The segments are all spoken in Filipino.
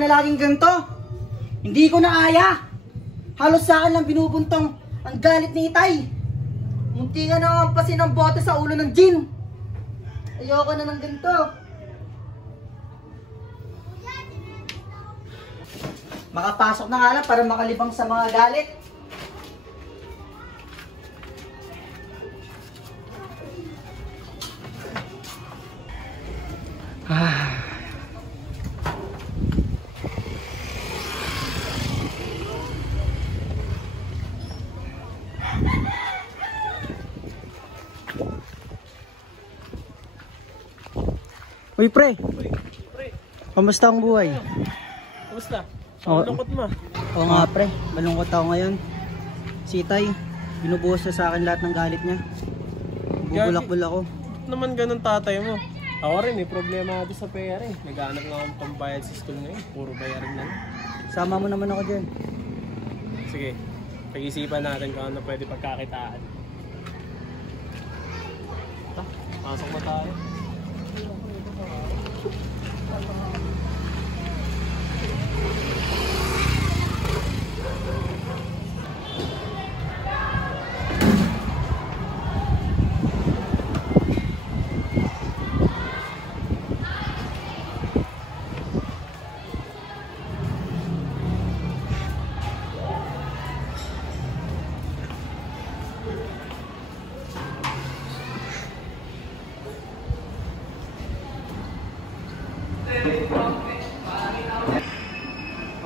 na laging ganito. Hindi ko na aya. Halos sa akin lang binubuntong ang galit ni Itay. Munti ka na kampasin ng bote sa ulo ng gin. Ayoko na ng ganito. Makapasok na nga lang para makalibang sa mga galit. Uy pre, kamusta ang buhay? Kamusta? Malungkot mo. Oo nga pre, malungkot ako ngayon. Si Itay, binubuhos na sa akin lahat ng galit niya. Bubulakbul ako. Ba't naman ganun tatay mo? Ako rin, may problema natin sa pera eh. Naghahanap nga akong pambayad system ngayon. Puro bayarin lang. Sama mo naman ako dyan. Sige, pag-isipan natin kung ano pwede pagkakitaan. Pasok na tayo.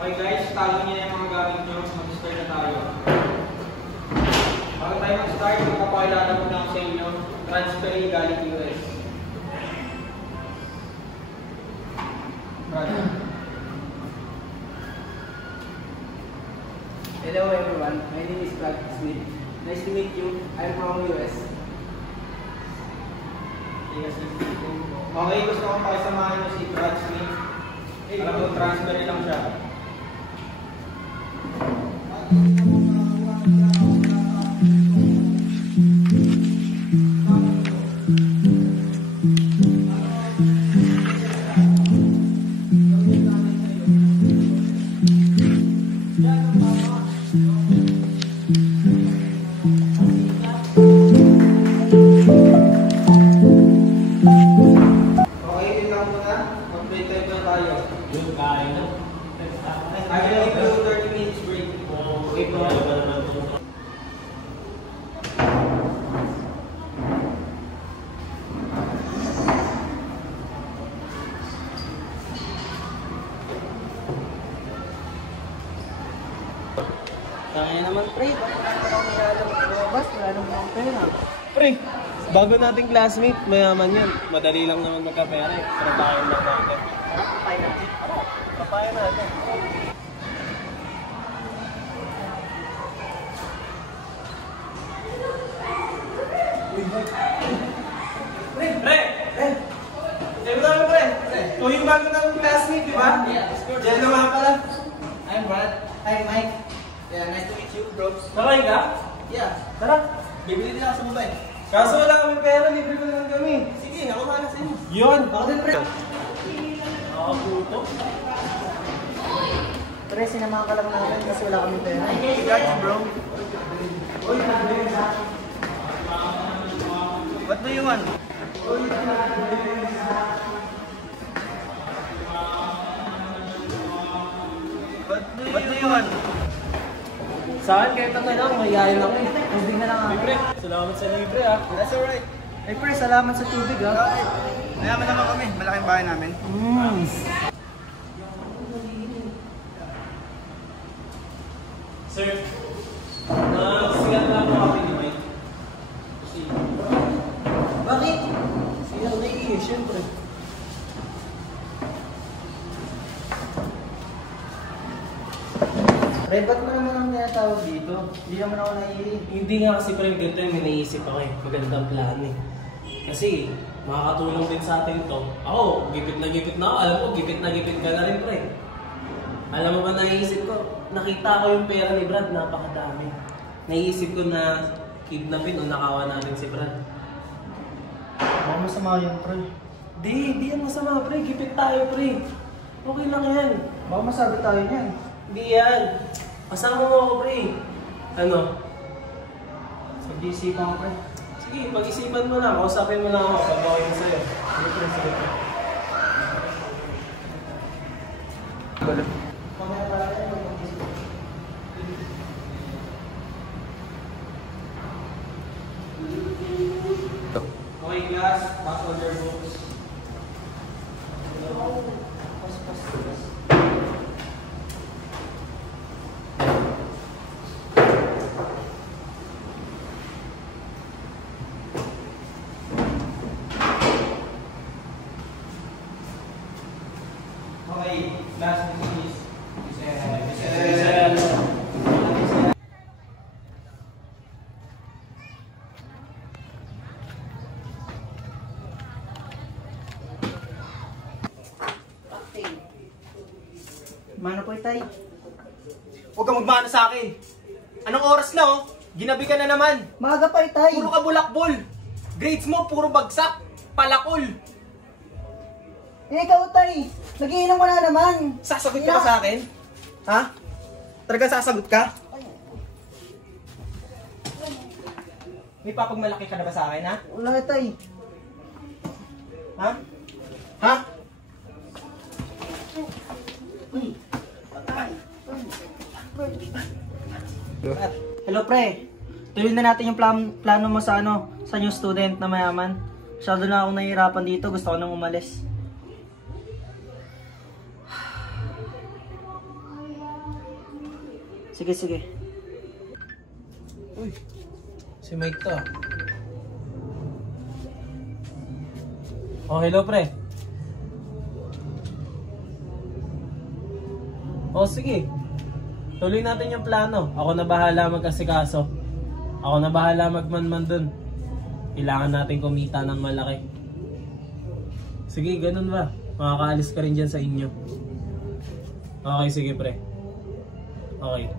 Okay guys, tago niyo na yung mga gamit nyo. Mag-start na tayo. Bago tayo mag-start, magpapakilala ko lang sa inyo. Transfer galing US. Hello everyone, my name is Brad Smith. Nice to meet you. I'm from US. Okay, gusto kong pakisamahan nyo si Brad Smith. Alam mo, transfer lang siya. Kaya naman pre, bakit naman ako nilalabas sa lumabas? Wala naman akong pera. Pre, bago nating classmate, mayaman yan. Madali lang naman magkapera eh. Trabahin lang natin. Kapay natin. Kapayan natin. Pre! Pre! Sa'yo namin pre! Ito yung bago namin classmate, di ba? Yeah, of course. Diyan na nga pala. I'm Brad. Hi Mike. Yeah, nice to meet you, bro. Nakay ka? Yeah, Tara! bibili din ako sa mobile. Kaso wala kami pera, libre ko lang kami. Sige, ako mahala sa inyo. Yun! Ako din pre. Nakaputo. Pre, sinamahan ka lang namin kasi wala kami pera. Got you, bro. What do you want? What do you want? Sa akin, kahit ano lang, mayayain ako eh. Tubig na lang ako. Libre! Salamat sa libre ah. That's alright. Ay pre, salamat sa tubig ha. Mayaman naman kami. Malaking bahay namin. Sir, nasigat lang ako kami ni Mike. Kasi, Bakit? siya na eh, syempre. Pre, ba't mo naman ang tinatawag dito? Hindi naman ako naiinig. Hindi nga kasi parang ganito yung naisip ako eh. Magandang plan eh. Kasi, makakatulong din sa atin to. Ako, gipit na ako. Alam mo, gipit na gipit ka na rin pre. Alam mo ba naisip ko? Nakita ko yung pera ni Brad, napakadami. Naisip ko na kidnapin o nakawa namin si Brad. Baka masama yun pre. Di yan masama pre. Gipit tayo pre. Okay lang yan. Baka masabi tayo niyan. Hindi yan. Kasama mo ako, pre. Ano? Sa GC pa ako, pre. Sige, pag-isipan mo na. Kausapin mo na ako pag okay na sa'yo. Sige, pre. Sige, pre. Okay, class. Pass all your books. Okay, class, this is Mano po, Itay? Huwag kang magmana sa akin. Anong oras na, oh? Ginabi ka na naman. Maaga pa, Itay. Puro ka bulakbol. Grades mo, puro bagsak. Palakol. Ikaw, Tay. Nagiinom ka na naman. Sasagot ka ba sa akin? Ha? Talaga sasagot ka? May papagmalaki ka na ba sa akin, ha? Wala, Tay. Ha? Ha? Hello, pre. Tuloy na natin yung plano mo sa sa new student na mayaman. Masyado na akong nahihirapan dito. Gusto ko nang umalis. Sige, sige. Uy, si Mike to. Oh, hello, pre. Oh, sige. Tuloy natin yung plano. Ako na bahala mag-asikaso. Ako na bahala magmanman dun. Kailangan natin kumita ng malaki. Sige, ganun ba? Makakaalis ka rin dyan sa inyo. Okay, sige, pre. Okay.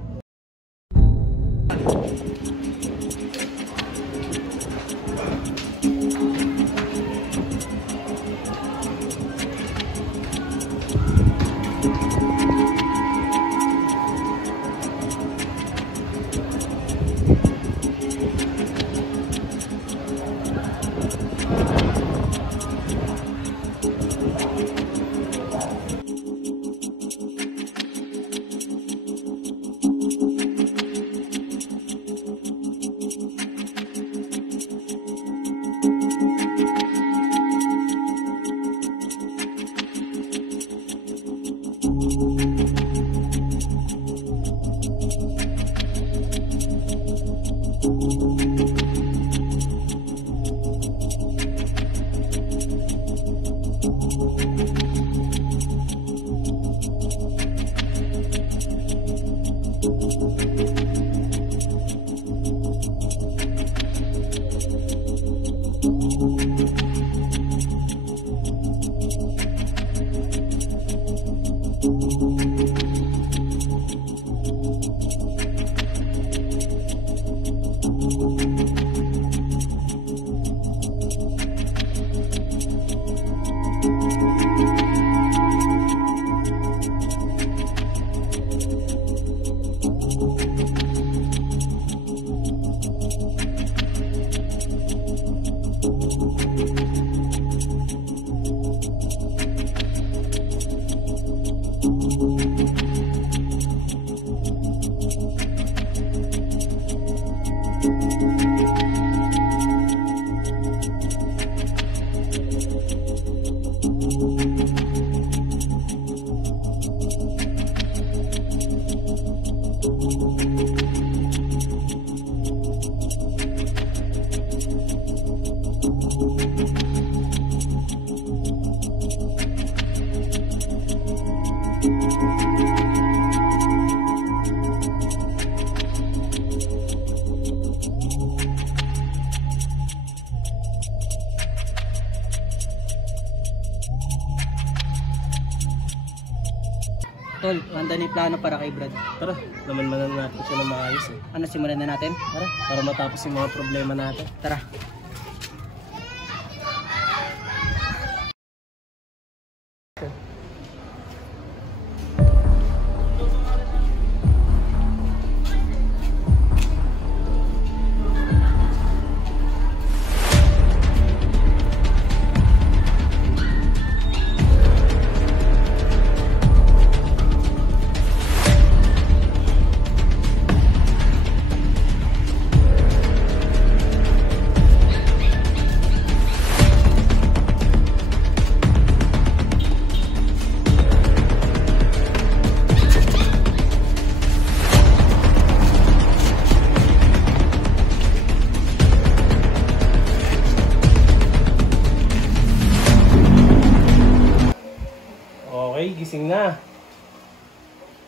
Tol, handa na yung plano para kay Brad. Tara, naman natin siya ng maayos eh. Ano, simulan na natin? Tara, para matapos yung mga problema natin. Tara.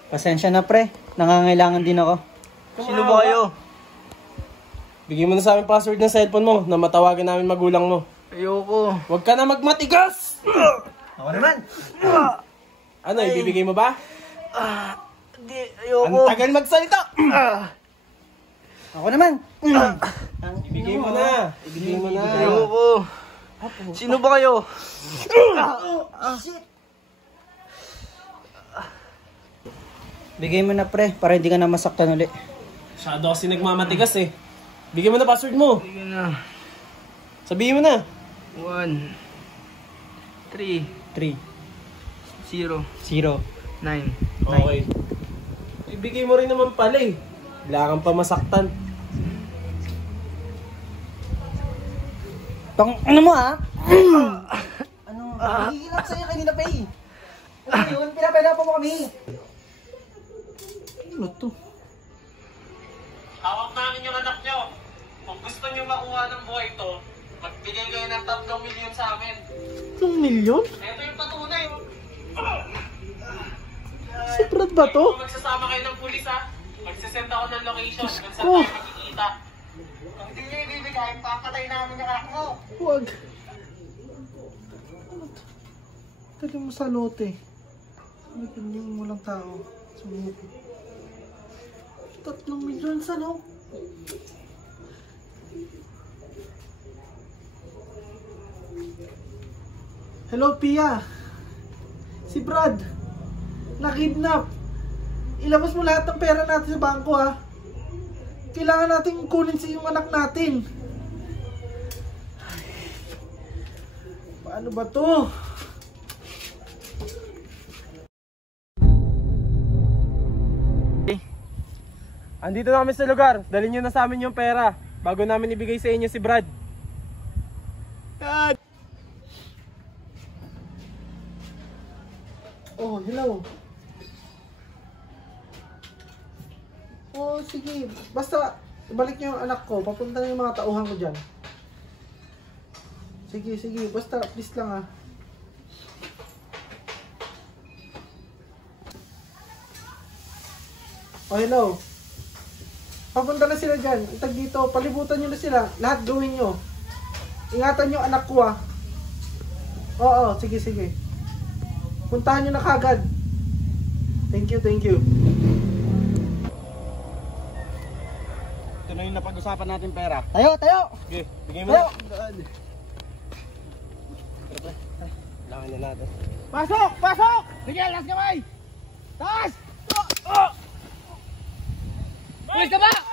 Pasensya na pre, nangangailangan din ako. Sino ba kayo? Bigyan mo na sa amin password ng cellphone mo na matawagan namin magulang mo. Ayoko. Huwag ka na magmatigas! Ako naman. Ano, ibibigay mo ba? Hindi, Ang tagal magsalita! Ako naman. Ibigay mo na. Ibigay mo na. Ayoko. Sino ba kayo? Shit. Bigay mo na pre, para hindi ka na masaktan ulit. Masyado kasi nagmamatigas eh. Bigyan mo na password mo. Bigyan na. Sabihin mo na. 1, 3, 3, 0, 0. 9. Okay. Ibigay mo rin naman pala eh. Wala kang pa masaktan. Ano mo ha? Ano? Hihilap sa'yo kanina pa eh. Ano yun? Pinapahirapan mo kami. Ano to? Hawak namin yung anak nyo. Kung gusto nyo makuha ng buhay to, magbigay kayo ng 3 milyon sa amin. 3 milyon? Ito yung patunay. Si Brad ba to? Kung magsasama kayo ng pulis ha, magsasend ako ng location kung saan ko. tayo magkikita. Kung di nyo ibibigay, papatay namin yung anak mo. Huwag. Tagal mo sa lote. Hindi mo walang tao. Sumuko. 3 milyon sa no? Hello, Pia. Si Brad. Nakidnap. Ilabas mo lahat ng pera natin sa bangko, ha? Kailangan natin kunin sa yung anak natin. Paano ba to? Andito na kami sa lugar. Dalhin nyo na sa amin yung pera bago namin ibigay sa inyo si Brad. Oh, hello. Oh, sige. Basta, balik niyo yung anak ko. Papunta na yung mga tauhan ko dyan. Sige, sige. Basta, please lang ah. Oh, hello. Papunta na sila dyan. Itag dito. Palibutan nyo na sila. Lahat gawin nyo. Ingatan nyo anak ko ah. Oo, sige, sige. Puntahan nyo na kagad. Thank you, thank you. Ito na yung napag-usapan natin pera. Tayo, tayo! Okay, bigay mo na. Tayo! Kailangan na natin. Pasok! Pasok! Sige, last kamay! Taas! Uy, ka ba?